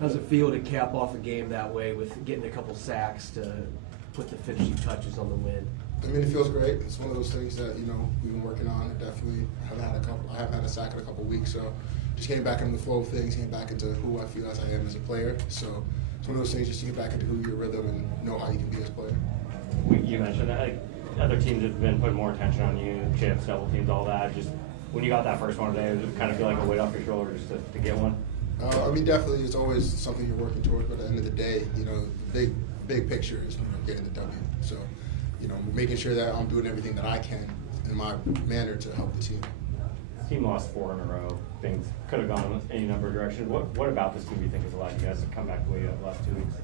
How's it feel to cap off a game that way with getting a couple sacks to put the finishing touches on the win? I mean, it feels great. It's one of those things that, we've been working on. Definitely, I haven't had a sack in a couple weeks, so just getting back into the flow of things, getting back into who I feel as I am as a player. So it's one of those things just to get back into who your rhythm and know how you can be as a player. You mentioned that other teams have been putting more attention on you, chips, double teams, all that. Just when you got that first one today, did it kind of feel like a weight off your shoulders to get one? I mean, definitely, it's always something you're working towards. But at the end of the day, the big picture is getting the W. So, making sure that I'm doing everything that I can in my manner to help the team. The team lost 4 in a row. Things could have gone any number of directions. What about this team do you think has allowed you guys to come back the way you have the last 2 weeks?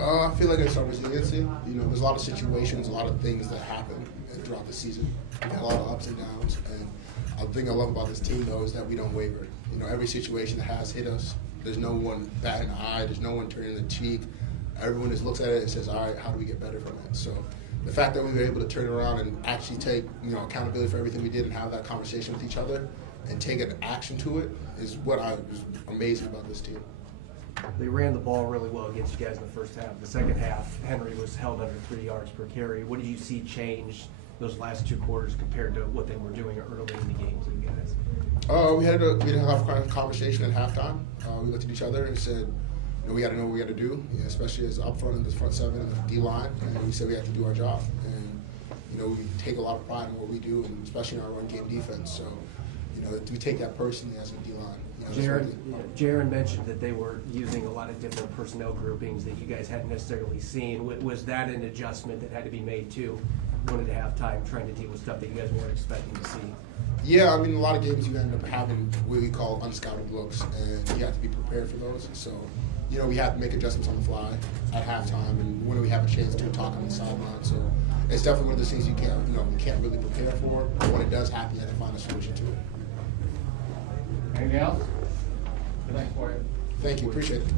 I feel like it's our resiliency. There's a lot of situations, a lot of things that happen throughout the season. We had a lot of ups and downs, and the thing I love about this team, though, is that we don't waver. Every situation that has hit us, there's no one batting an eye, there's no one turning the cheek. Everyone just looks at it and says, all right, how do we get better from it? So the fact that we were able to turn around and actually take accountability for everything we did and have that conversation with each other and take an action to it is what I was amazing about this team. They ran the ball really well against you guys in the first half. The second half, Henry was held under 3 yards per carry. What did you see change those last 2 quarters compared to what they were doing early in the games, you guys? We had a conversation at halftime. We looked at each other and said, we got to know what we got to do, especially as up front in the front seven and the D-line. And we said we have to do our job. And, we take a lot of pride in what we do, and especially in our run game defense. So, we take that personally as a D-line. Jaron mentioned that they were using a lot of different personnel groupings that you guys hadn't necessarily seen. Was that an adjustment that had to be made too? Going into halftime, trying to deal with stuff that you guys weren't expecting to see. Yeah, I mean, a lot of games you end up having what we call unscouted looks, and you have to be prepared for those. So, we have to make adjustments on the fly at halftime, and when we have a chance to talk on the sideline. So, it's definitely one of those things you can't really prepare for. But when it does happen, you have to find a solution to it. Anything else? Good night for you. Thank you. Appreciate it.